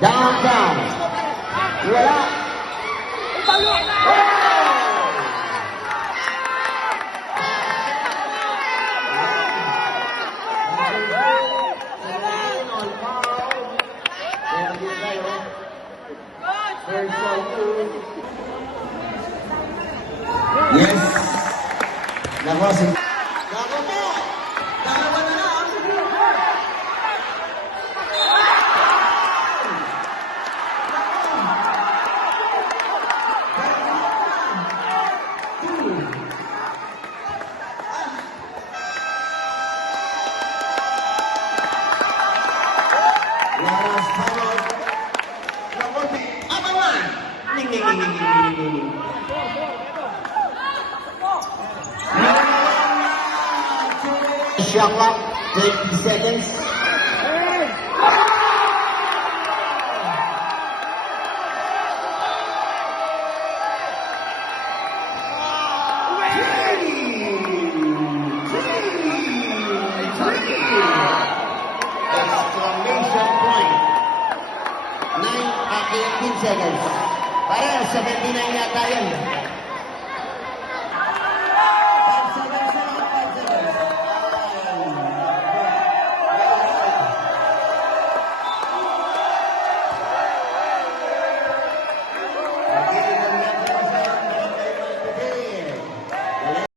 Down. Wala. Yes. Nako, Nako po. Dalawa na lang. Shot clock, 20 seconds. Exclamation point. 18 seconds. Para 79 yata yun.